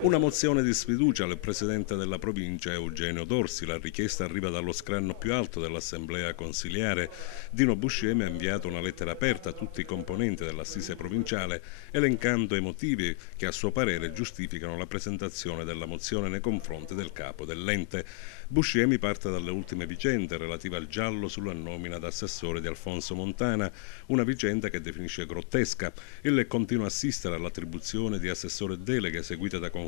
Una mozione di sfiducia al presidente della provincia Eugenio Dorsi. La richiesta arriva dallo scranno più alto dell'assemblea consiliare. Dino Buscemi ha inviato una lettera aperta a tutti i componenti dell'assise provinciale, elencando i motivi che a suo parere giustificano la presentazione della mozione nei confronti del capo dell'ente. Buscemi parte dalle ultime vicende relative al giallo sulla nomina d'assessore di Alfonso Montana, una vicenda che definisce grottesca. Il continua a assistere all'attribuzione di assessore deleghe seguite da confuse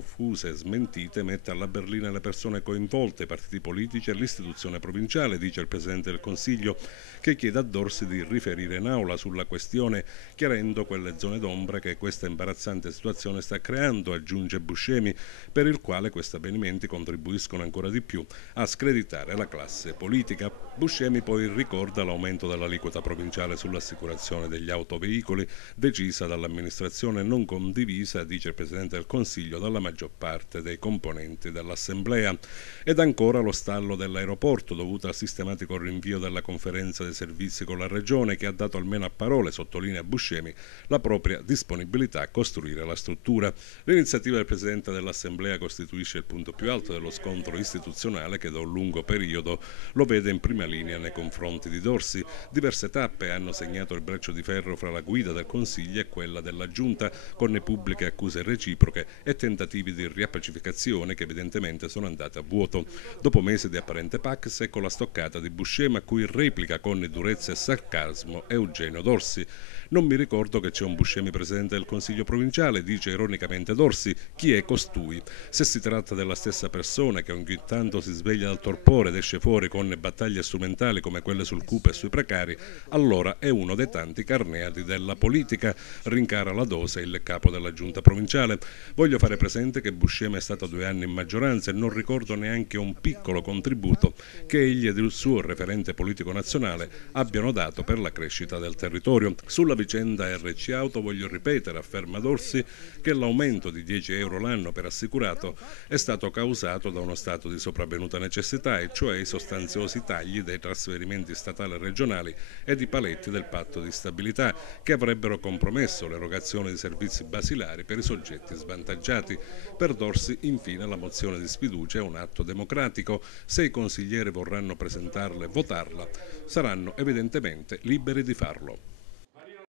smentite mette alla berlina le persone coinvolte, i partiti politici e l'istituzione provinciale, dice il Presidente del Consiglio, che chiede a Dorsi di riferire in aula sulla questione, chiarendo quelle zone d'ombra che questa imbarazzante situazione sta creando, aggiunge Buscemi, per il quale questi avvenimenti contribuiscono ancora di più a screditare la classe politica. Buscemi poi ricorda l'aumento dell'aliquota provinciale sull'assicurazione degli autoveicoli, decisa dall'amministrazione non condivisa, dice il Presidente del Consiglio, dalla maggior parte dei componenti dell'Assemblea. Ed ancora lo stallo dell'aeroporto dovuto al sistematico rinvio della conferenza dei servizi con la Regione, che ha dato almeno a parole, sottolinea Buscemi, la propria disponibilità a costruire la struttura. L'iniziativa del Presidente dell'Assemblea costituisce il punto più alto dello scontro istituzionale che da un lungo periodo lo vede in prima linea nei confronti di Dorsi. Diverse tappe hanno segnato il braccio di ferro fra la guida del Consiglio e quella della Giunta, con le pubbliche accuse reciproche e tentativi di riappacificazione che evidentemente sono andate a vuoto. Dopo mesi di apparente pax, ecco la stoccata di Buscemi, a cui replica con durezza e sarcasmo Eugenio Dorsi. Non mi ricordo che c'è un Buscemi presidente del Consiglio provinciale, dice ironicamente Dorsi. Chi è costui? Se si tratta della stessa persona che ogni tanto si sveglia dal torpore ed esce fuori con battaglie strumentali come quelle sul CUP e sui precari, allora è uno dei tanti carneadi della politica, rincara la dose il capo della giunta provinciale. Voglio fare presente che Buscemi è stato 2 anni in maggioranza e non ricordo neanche un piccolo contributo che egli ed il suo referente politico nazionale abbiano dato per la crescita del territorio. Sulla vicenda RC Auto voglio ripetere, afferma Dorsi, che l'aumento di 10 euro l'anno per assicurato è stato causato da uno stato di sopravvenuta necessità, e cioè i sostanziosi tagli dei trasferimenti statali e regionali ed i paletti del patto di stabilità, che avrebbero compromesso l'erogazione di servizi basilari per i soggetti svantaggiati. Per Dorsi, infine, la mozione di sfiducia è un atto democratico. Se i consiglieri vorranno presentarla e votarla, saranno evidentemente liberi di farlo.